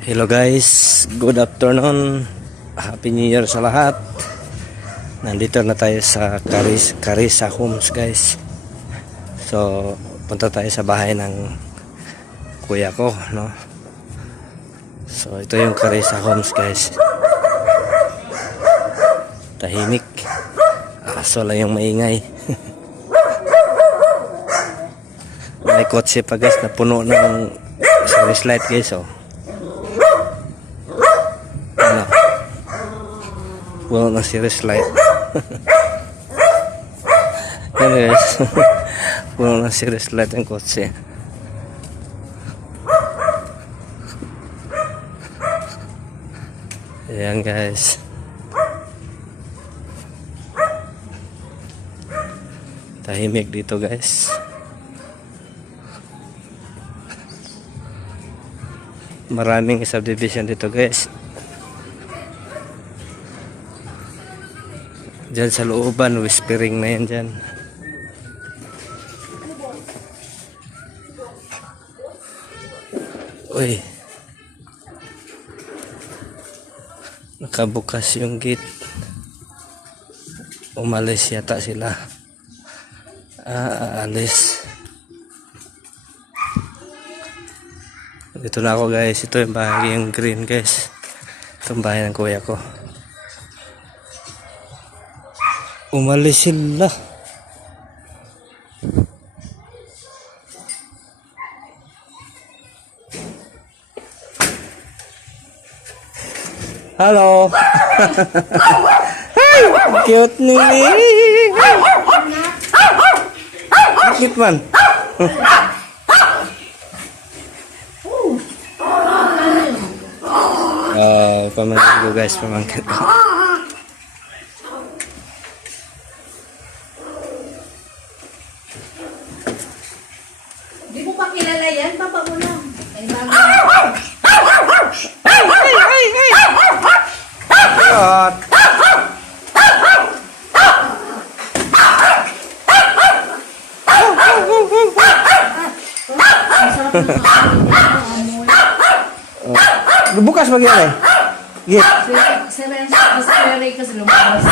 Hello guys, good afternoon. Happy New Year sa lahat. Nandito na tayo sa Carissa Homes guys. So, punta tayo sa bahay ng kuya ko, no? So, ito yung Carissa Homes guys. Tahimik. Aso lang yung maingay. May kotse pa guys na puno ng service light guys, oh. Ano? Puno ng service light. Yan guys. Puno ng service light yung kotse. Ayan guys. Tahimik dito guys. Maraming subdivision dito guys. Diyan sa looban, whispering na yan dyan. Uy, nakabukas yung gate. Umalis yata sila. Alis. Dito na ako guys. Ito yung bahay yung green guys. Ito yung bahay ng kuya ko. Umalis sila. Hello. Hi, cute ni. Cute man. Pamangkin ko guys, pamangkin ko. Di mo pa kilala yan, papa mo lang. Ay, bago. Hot. Bukas bagaimana? Git. Kasi lumabas.